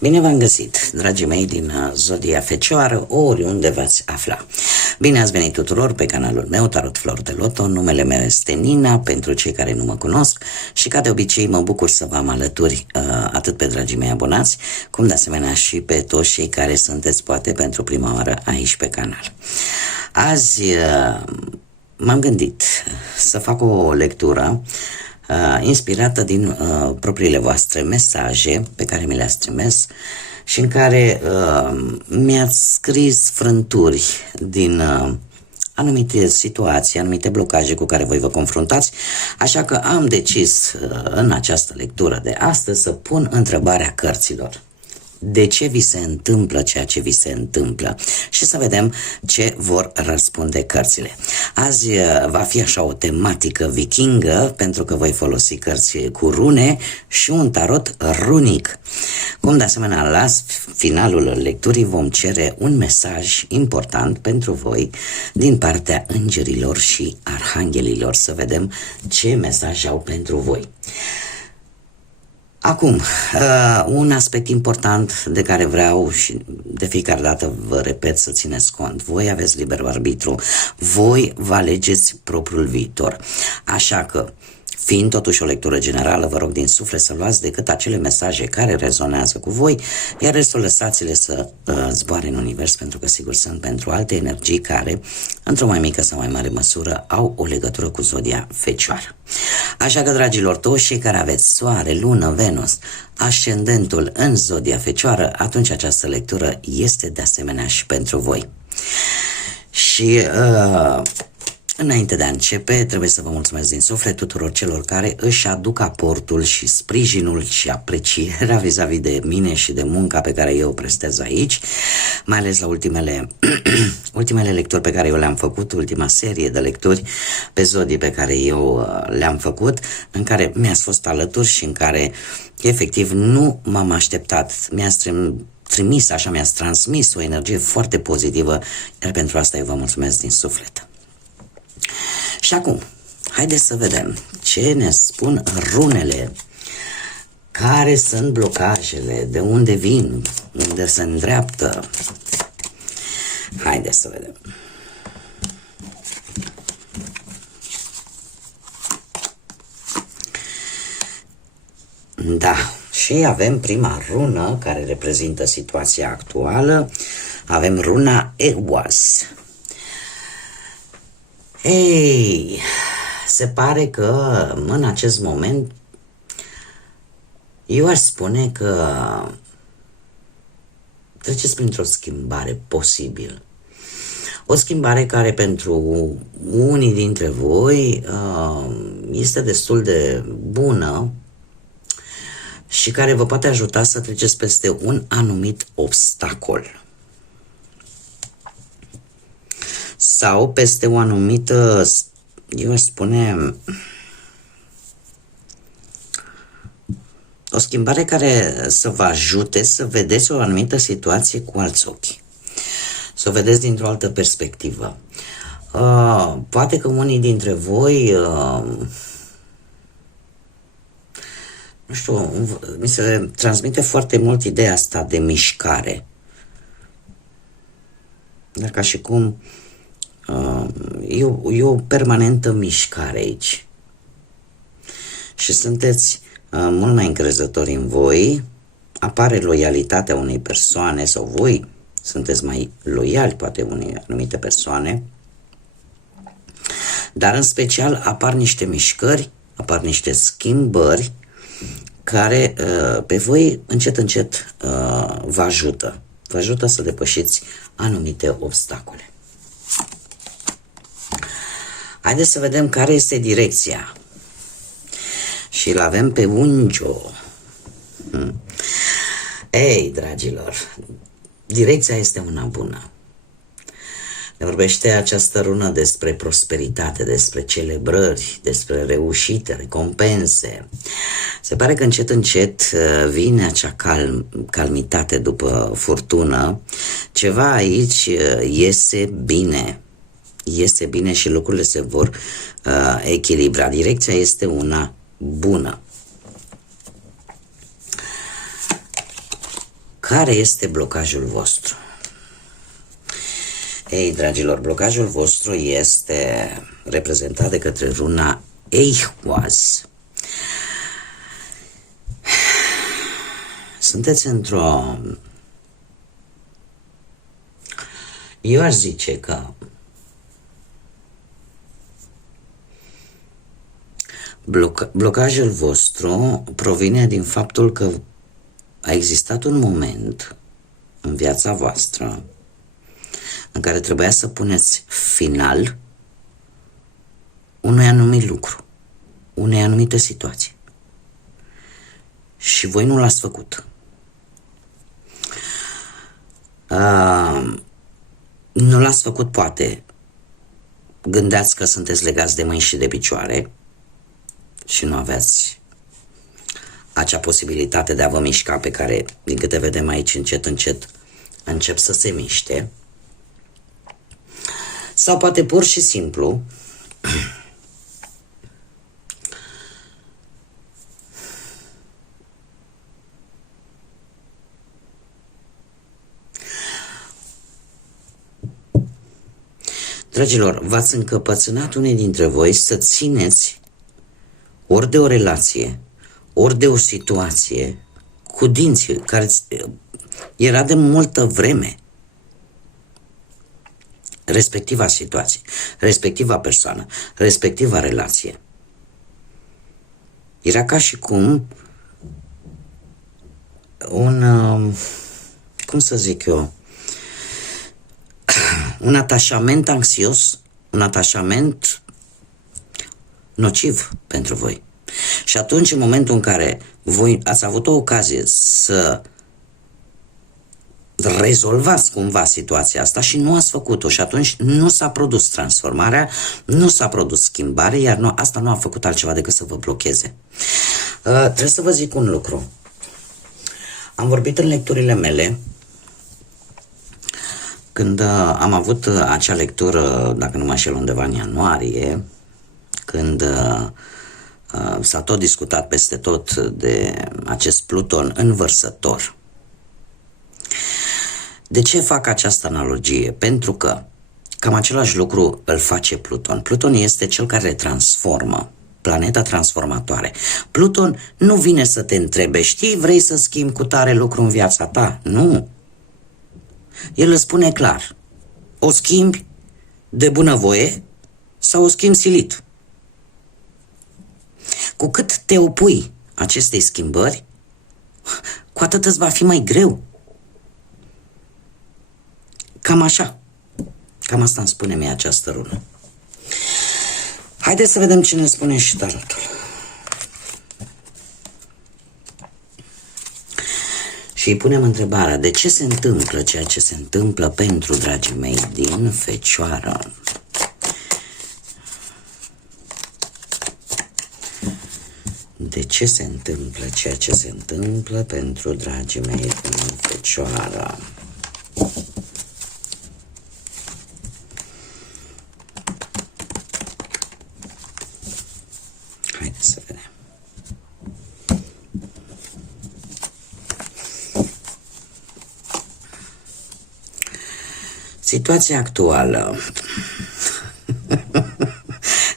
Bine v-am găsit, dragii mei din Zodia Fecioară, oriunde v-ați afla. Bine ați venit tuturor pe canalul meu, Tarot Flor de Loto. Numele meu este Nina, pentru cei care nu mă cunosc, și ca de obicei mă bucur să vă am alături atât pe dragii mei abonați, cum de asemenea și pe toți cei care sunteți poate pentru prima oară aici pe canal. Azi m-am gândit să fac o lectură inspirată din propriile voastre mesaje pe care mi le-ați trimis și în care mi-ați scris frânturi din anumite situații, anumite blocaje cu care voi vă confruntați, așa că am decis în această lectură de astăzi să pun întrebarea cărților. De ce vi se întâmplă ceea ce vi se întâmplă? Și să vedem ce vor răspunde cărțile. Azi va fi așa o tematică vikingă, pentru că voi folosi cărți cu rune și un tarot runic. Cum de asemenea la finalul lecturii vom cere un mesaj important pentru voi din partea îngerilor și arhanghelilor, să vedem ce mesaj au pentru voi. Acum, un aspect important de care vreau și de fiecare dată vă repet să țineți cont. Voi aveți liberul arbitru, voi vă alegeți propriul viitor. Așa că, fiind totuși o lectură generală, vă rog din suflet să luați decât acele mesaje care rezonează cu voi, iar restul lăsați-le să zboare în univers, pentru că sigur sunt pentru alte energii care, într-o mai mică sau mai mare măsură, au o legătură cu Zodia Fecioară. Așa că, dragilor, toți cei care aveți Soare, Lună, Venus, ascendentul în Zodia Fecioară, atunci această lectură este de asemenea și pentru voi. Și înainte de a începe, trebuie să vă mulțumesc din suflet tuturor celor care își aduc aportul și sprijinul și aprecierea vis-a-vis de mine și de munca pe care eu o prestez aici, mai ales la ultimele lecturi pe care eu le-am făcut, ultima serie de lecturi pe zodii pe care eu le-am făcut, în care mi-ați fost alături și în care efectiv nu m-am așteptat. Mi-ați trimis, așa mi-ați transmis o energie foarte pozitivă, iar pentru asta eu vă mulțumesc din suflet. Și acum, haideți să vedem ce ne spun runele, care sunt blocajele, de unde vin, unde se îndreaptă. Haideți să vedem. Da, și avem prima rună care reprezintă situația actuală. Avem runa Ewas. Ei, se pare că în acest moment eu aș spune că treceți printr-o schimbare posibil. O schimbare care pentru unii dintre voi este destul de bună și care vă poate ajuta să treceți peste un anumit obstacol sau peste o anumită, eu aș spune, o schimbare care să vă ajute să vedeți o anumită situație cu alți ochi, să o vedeți dintr-o altă perspectivă. Poate că unii dintre voi, nu știu, mi se transmite foarte mult ideea asta de mișcare. Dar ca și cum e o permanentă mișcare aici. Și sunteți mult mai încrezători în voi, apare loialitatea unei persoane sau voi sunteți mai loiali poate unei anumite persoane, dar în special apar niște mișcări, apar niște schimbări care pe voi încet încet vă ajută. Vă ajută să depășiți anumite obstacole. Haideți să vedem care este direcția. Și îl avem pe Ungio. Ei, dragilor, direcția este una bună. Ne vorbește această rună despre prosperitate, despre celebrări, despre reușite, recompense. Se pare că încet, încet vine acea calmitate după furtună. Ceva aici iese bine. Iese bine și lucrurile se vor echilibra. Direcția este una bună. Care este blocajul vostru? Ei, dragilor, blocajul vostru este reprezentat de către runa Ehwaz. Sunteți într-o... Eu aș zice că blocajul vostru provine din faptul că a existat un moment în viața voastră în care trebuia să puneți final unui anumit lucru, unei anumite situații. Și voi nu l-ați făcut. Nu l-ați făcut, poate. Gândeați că sunteți legați de mâini și de picioare și nu aveați acea posibilitate de a vă mișca pe care, din câte vedem aici, încet, încet încep să se miște. Sau poate pur și simplu dragilor, v-ați încăpățânat unii dintre voi să țineți ori de o relație, ori de o situație cu dinții, care era de multă vreme. Respectiva situație, respectiva persoană, respectiva relație. Era ca și cum cum să zic eu, un atașament anxios, un atașament nociv pentru voi. Și atunci, în momentul în care voi ați avut o ocazie să rezolvați cumva situația asta și nu ați făcut-o și atunci nu s-a produs transformarea, nu s-a produs schimbare, iar asta nu a făcut altceva decât să vă blocheze. Trebuie să vă zic un lucru. Am vorbit în lecturile mele când am avut acea lectură, dacă nu mă înșel, undeva în ianuarie, când s-a tot discutat peste tot de acest Pluton învărsător. De ce fac această analogie? Pentru că cam același lucru îl face Pluton. Pluton este cel care transformă, planeta transformatoare. Pluton nu vine să te întrebe, știi, vrei să schimbi cu tare lucru în viața ta? Nu. El îți spune clar, o schimbi de bunăvoie sau o schimbi silit. Cu cât te opui acestei schimbări, cu atât îți va fi mai greu. Cam așa. Cam asta îmi spune mie această rună. Haideți să vedem ce ne spune și tarotul. Și îi punem întrebarea, de ce se întâmplă ceea ce se întâmplă pentru, dragii mei, din Fecioară? De ce se întâmplă ceea ce se întâmplă pentru, dragii mei, din Fecioară? Haideți să vedem. Situația actuală.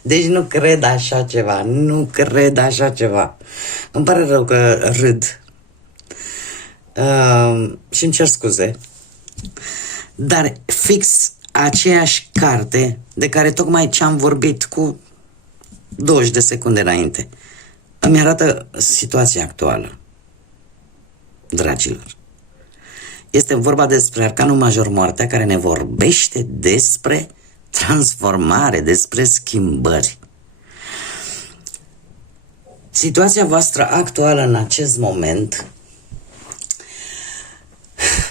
Deci nu cred așa ceva, nu cred așa ceva. Îmi pare rău că râd și îmi cer scuze, dar fix aceeași carte de care tocmai ce-am vorbit cu 20 de secunde înainte îmi arată situația actuală, dragilor. Este vorba despre Arcanul Major Moartea, care ne vorbește despre transformare, despre schimbări. Situația voastră actuală în acest moment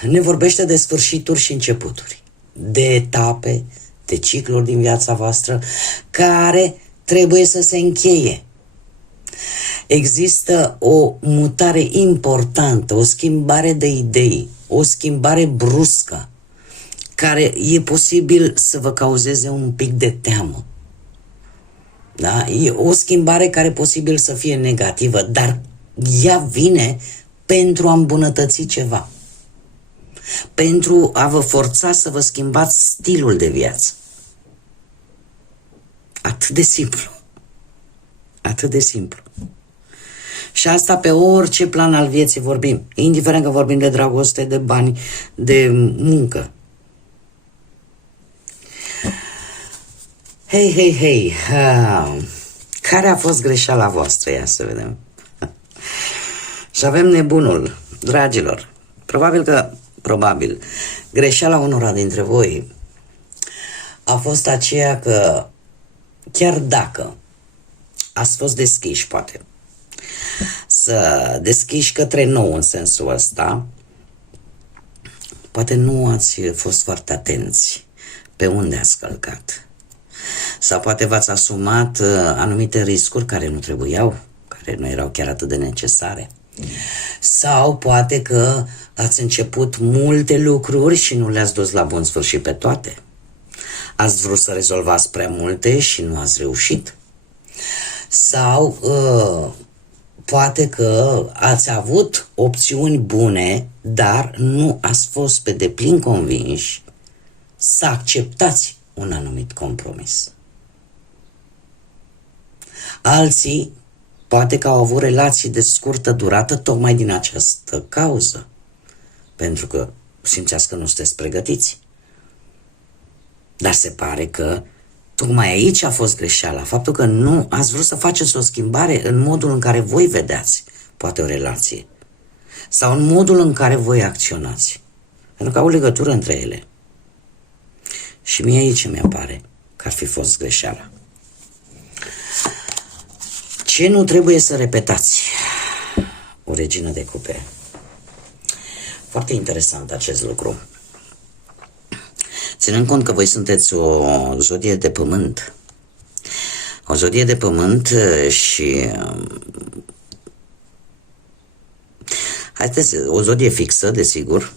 ne vorbește de sfârșituri și începuturi, de etape, de cicluri din viața voastră care trebuie să se încheie. Există o mutare importantă, o schimbare de idei, o schimbare bruscă, care e posibil să vă cauzeze un pic de teamă. Da? E o schimbare care e posibil să fie negativă, dar ea vine pentru a îmbunătăți ceva. pentru a vă forța să vă schimbați stilul de viață. Atât de simplu. Atât de simplu. Și asta pe orice plan al vieții vorbim, indiferent că vorbim de dragoste, de bani, de muncă. Hei, care a fost greșeala voastră? Ia să vedem. Și avem nebunul, dragilor. Probabil, greșeala unora dintre voi a fost aceea că chiar dacă ați fost deschiși, poate, să deschiși către nou în sensul ăsta, poate nu ați fost foarte atenți pe unde ați călcat. Sau poate v-ați asumat anumite riscuri care nu trebuiau, care nu erau chiar atât de necesare. Sau poate că ați început multe lucruri și nu le-ați dus la bun sfârșit pe toate. Ați vrut să rezolvați prea multe și nu ați reușit. Sau poate că ați avut opțiuni bune, dar nu ați fost pe deplin convinși să acceptați un anumit compromis. Alții poate că au avut relații de scurtă durată tocmai din această cauză, pentru că simțeați că nu sunteți pregătiți. Dar se pare că tocmai aici a fost greșeala, faptul că nu ați vrut să faceți o schimbare în modul în care voi vedeați poate o relație sau în modul în care voi acționați, pentru că au legătură între ele. Și mie aici mi apare că ar fi fost greșeala. Ce nu trebuie să repetați? O regină de cupe. Foarte interesant acest lucru. Ținând cont că voi sunteți o zodie de pământ. O zodie de pământ și haideți, o zodie fixă, desigur.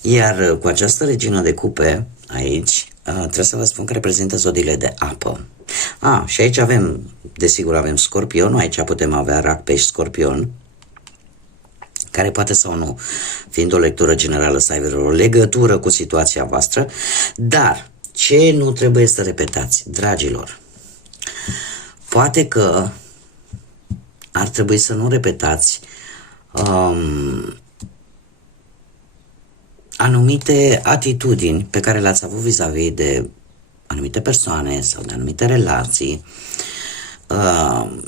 Iar cu această regină de cupe aici, trebuie să vă spun că reprezintă zodiile de apă. Și aici avem, desigur, avem Scorpionul, aici putem avea Rac, Pești, Scorpion, care poate sau nu, fiind o lectură generală, să aibă o legătură cu situația voastră, dar ce nu trebuie să repetați, dragilor? Poate că ar trebui să nu repetați anumite atitudini pe care le-ați avut vis-a-vis de anumite persoane sau de anumite relații.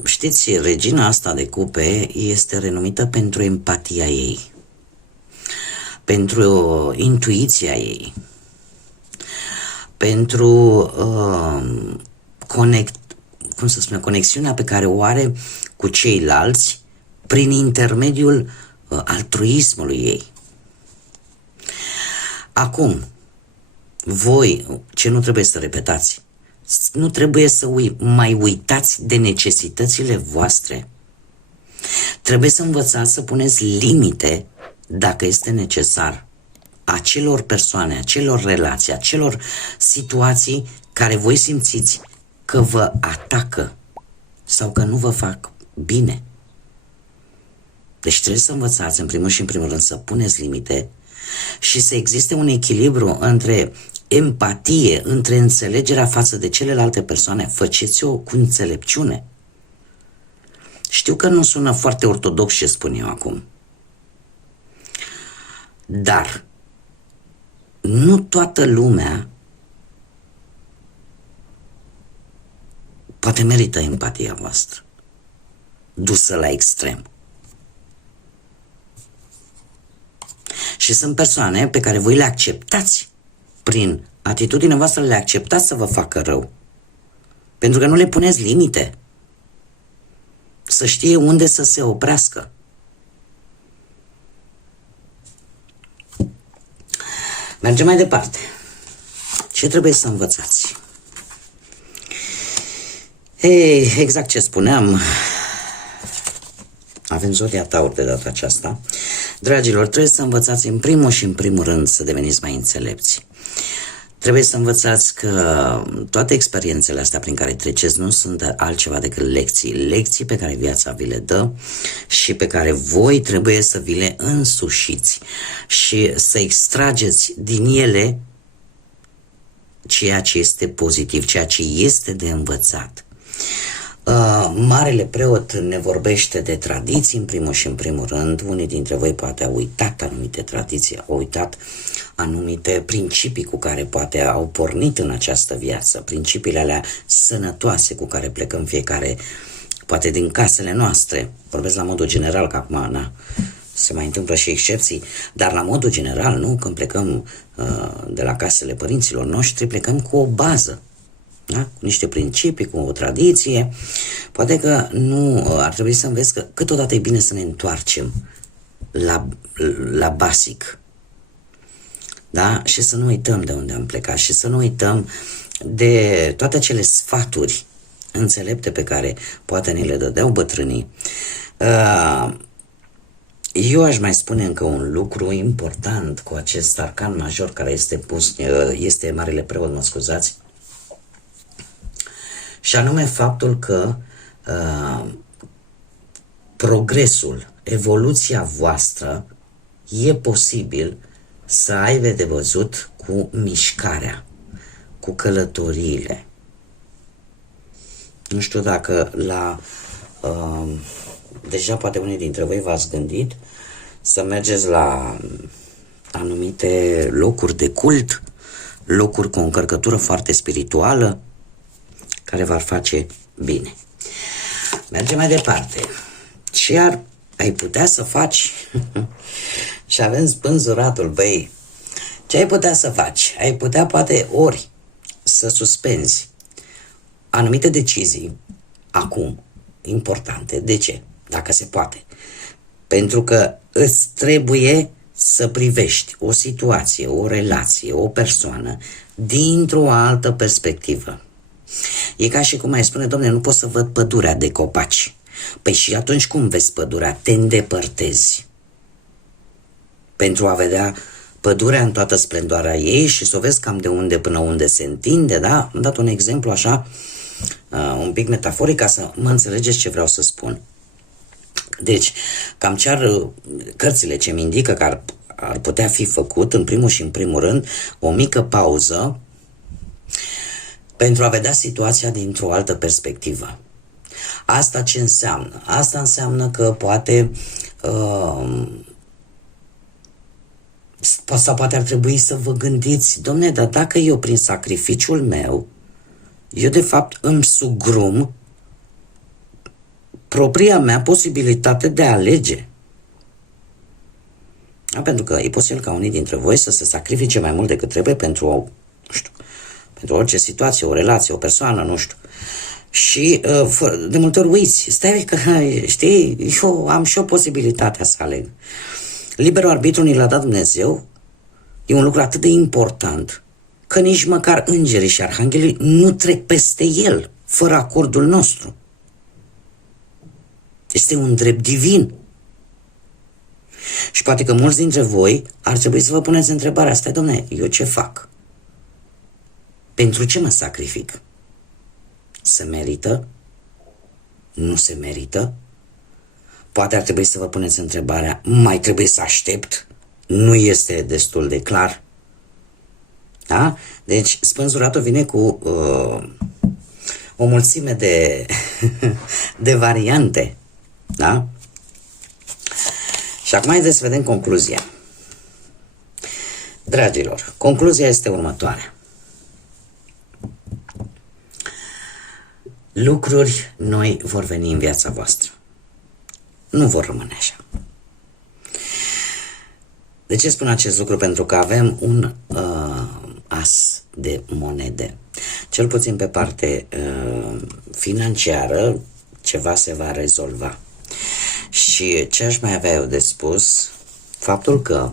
Știți, regina asta de cupe este renumită pentru empatia ei, pentru intuiția ei, pentru conexiunea pe care o are cu ceilalți prin intermediul altruismului ei. Acum, voi, ce nu trebuie să repetați? Nu trebuie să mai uitați de necesitățile voastre. Trebuie să învățați să puneți limite, dacă este necesar, acelor persoane, acelor relații, acelor situații care voi simțiți că vă atacă sau că nu vă fac bine. Deci trebuie să învățați, în primul și în primul rând, să puneți limite și să existe un echilibru între empatie, între înțelegerea față de celelalte persoane. Faceți-o cu înțelepciune. Știu că nu sună foarte ortodox ce spun eu acum, dar nu toată lumea poate merită empatia voastră dusă la extrem. Și sunt persoane pe care voi le acceptați prin atitudinea voastră, le acceptați să vă facă rău. Pentru că nu le puneți limite. Să știe unde să se oprească. Mergem mai departe. Ce trebuie să învățați? Ei, exact ce spuneam, avem zodia Taur de data aceasta. Dragilor, trebuie să învățați în primul și în primul rând să deveniți mai înțelepți. Trebuie să învățați că toate experiențele astea prin care treceți nu sunt altceva decât lecții. Lecții pe care viața vi le dă și pe care voi trebuie să vi le însușiți și să extrageți din ele ceea ce este pozitiv, ceea ce este de învățat. Marele preot ne vorbește de tradiții în primul și în primul rând. Unii dintre voi poate au uitat anumite tradiții, au uitat anumite principii cu care poate au pornit în această viață, principiile alea sănătoase cu care plecăm fiecare, poate din casele noastre. Vorbesc la modul general, că acum se mai întâmplă și excepții, dar la modul general, nu? Când plecăm de la casele părinților noștri, plecăm cu o bază. Da? Cu niște principii, cu o tradiție. Poate că nu ar trebui să înveți că câteodată e bine să ne întoarcem la basic. Da? Și să nu uităm de unde am plecat și să nu uităm de toate acele sfaturi înțelepte pe care poate ni le dădeau bătrânii. Eu aș mai spune încă un lucru important cu acest arcan major care este Marele Preot, mă scuzați, și anume faptul că progresul, evoluția voastră e posibil să aibă de văzut cu mișcarea, cu călătoriile. Nu știu dacă deja poate unii dintre voi v-ați gândit să mergeți la anumite locuri de cult, locuri cu o încărcătură foarte spirituală, care v-ar face bine. Mergem mai departe. Ce ai putea să faci? Și avem spânzuratul, băi. Ce ai putea să faci? Ai putea poate ori să suspenzi anumite decizii acum, importante. De ce? Dacă se poate. Pentru că îți trebuie să privești o situație, o relație, o persoană dintr-o altă perspectivă. E ca și cum ai spune, domne, nu pot să văd pădurea de copaci. Păi și atunci cum vezi pădurea? Te îndepărtezi pentru a vedea pădurea în toată splendoarea ei și să o vezi cam de unde până unde se întinde, da? Am dat un exemplu așa, un pic metaforic, ca să mă înțelegeți ce vreau să spun. Deci, cam ce cărțile ce mi indică că ar putea fi făcut, în primul și în primul rând, o mică pauză pentru a vedea situația dintr-o altă perspectivă. Asta ce înseamnă? Asta înseamnă că poate sau poate ar trebui să vă gândiți, domne, dar dacă eu prin sacrificiul meu, eu de fapt îmi sugrum propria mea posibilitate de a alege. Da, pentru că e posibil ca unii dintre voi să se sacrifice mai mult decât trebuie pentru pentru orice situație, o relație, o persoană, nu știu. Și de multe ori uiți, stai că, știi, eu am și o posibilitatea să aleg. Liberul arbitru ni l-a dat Dumnezeu, e un lucru atât de important, că nici măcar îngerii și arhanghelii nu trec peste el, fără acordul nostru. Este un drept divin. Și poate că mulți dintre voi ar trebui să vă puneți întrebarea asta, dom'le, eu ce fac? Pentru ce mă sacrific? Se merită? Nu se merită? Poate ar trebui să vă puneți întrebarea, mai trebuie să aștept? Nu este destul de clar? Da? Deci spânzuratul vine cu o mulțime de variante. Da? Și acum haideți să vedem concluzia. Dragilor, concluzia este următoarea. Lucruri noi vor veni în viața voastră. Nu vor rămâne așa. De ce spun acest lucru? Pentru că avem un as de monede. Cel puțin pe parte financiară, ceva se va rezolva. Și ce aș mai avea eu de spus? Faptul că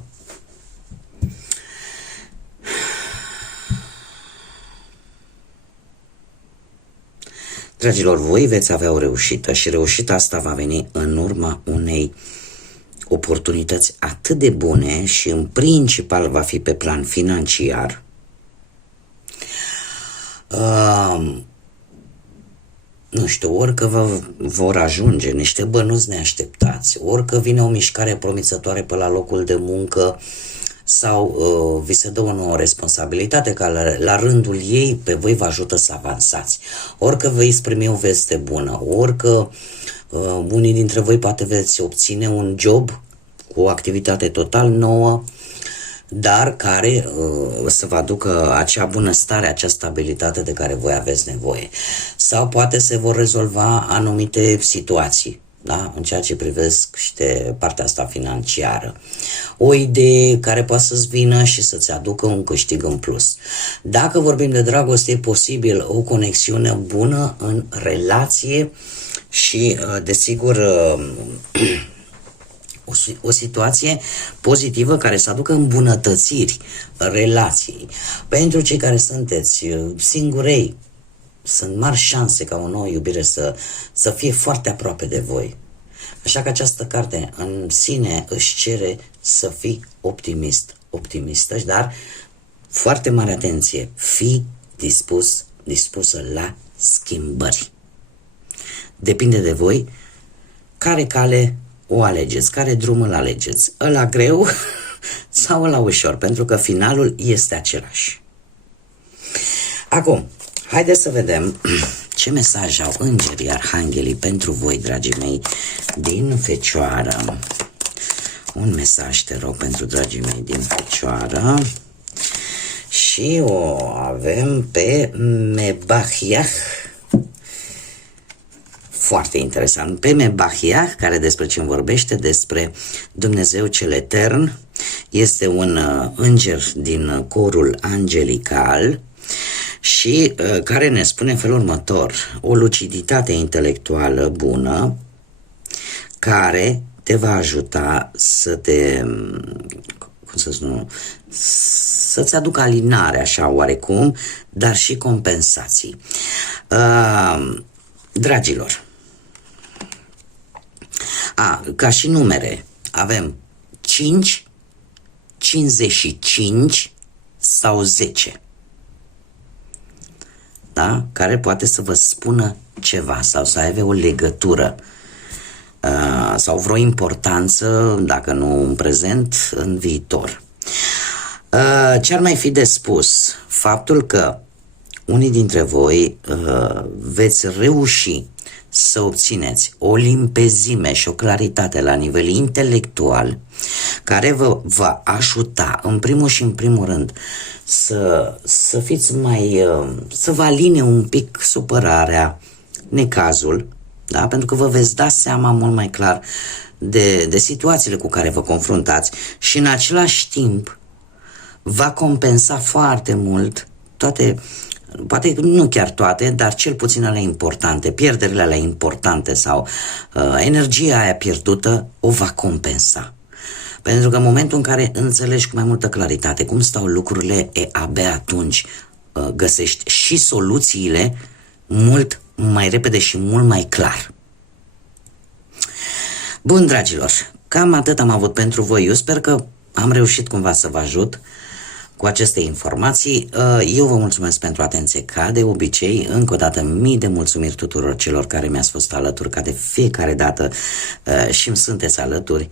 dragilor, voi veți avea o reușită și reușita asta va veni în urma unei oportunități atât de bune și în principal va fi pe plan financiar, Nu știu, orică vă vor ajunge niște bănuți neașteptați, orică vine o mișcare promițătoare pe la locul de muncă sau vi se dă o nouă responsabilitate care la rândul ei pe voi vă ajută să avansați, orică veți primi o veste bună, orică unii dintre voi poate veți obține un job cu o activitate total nouă, dar care să vă aducă acea bunăstare, acea stabilitate de care voi aveți nevoie. Sau poate se vor rezolva anumite situații, da? În ceea ce privește partea asta financiară. O idee care poate să-ți vină și să-ți aducă un câștig în plus. Dacă vorbim de dragoste, e posibil o conexiune bună în relație și, desigur, o situație pozitivă care să aducă îmbunătățiri relației. Pentru cei care sunteți singurei, sunt mari șanse ca o nouă iubire să fie foarte aproape de voi. Așa că această carte în sine își cere să fii optimistă, dar foarte mare atenție, fii dispusă la schimbări. Depinde de voi care cale o alegeți, care drum îl alegeți, ăla greu sau ăla ușor, pentru că finalul este același. Acum, haideți să vedem ce mesaj au îngerii, arhanghelii pentru voi, dragii mei, din Fecioară. Un mesaj, te rog, pentru dragii mei din Fecioară. Și o avem pe Mebahiah. Foarte interesant. Pe Mebahiah, care despre ce îmi vorbește, despre Dumnezeu cel Etern, este un înger din corul angelical și care ne spune în felul următor: o luciditate intelectuală bună care te va ajuta să-ți aducă alinare așa oarecum, dar și compensații. Dragilor, ca și numere, avem 5, 55 sau 10. Da? Care poate să vă spună ceva sau să aibă o legătură sau vreo importanță, dacă nu în prezent, în viitor. Ce ar mai fi de spus? Faptul că unii dintre voi veți reuși să obțineți o limpezime și o claritate la nivel intelectual care vă va ajuta în primul și în primul rând să fiți să vă aline un pic supărarea, necazul, da? Pentru că vă veți da seama mult mai clar de situațiile cu care vă confruntați și în același timp va compensa foarte mult toate, poate nu chiar toate, dar cel puțin alea importante, pierderile alea importante sau energia aia pierdută o va compensa. Pentru că în momentul în care înțelegi cu mai multă claritate cum stau lucrurile, abia atunci găsești și soluțiile mult mai repede și mult mai clar. Bun, dragilor, cam atât am avut pentru voi. Eu sper că am reușit cumva să vă ajut cu aceste informații. Eu vă mulțumesc pentru atenție ca de obicei. Încă o dată mii de mulțumiri tuturor celor care mi-ați fost alături ca de fiecare dată și îmi sunteți alături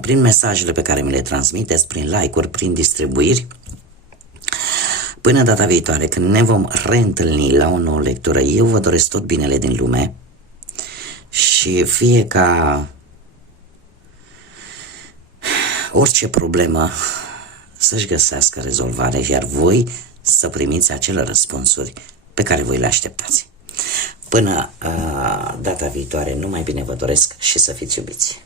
prin mesajele pe care mi le transmiteți, prin like-uri, prin distribuiri. Până data viitoare, când ne vom reîntâlni la o nouă lectură, eu vă doresc tot binele din lume și fie ca orice problemă să-și găsească rezolvare, iar voi să primiți acele răspunsuri pe care voi le așteptați. Până data viitoare, numai bine vă doresc și să fiți iubiți!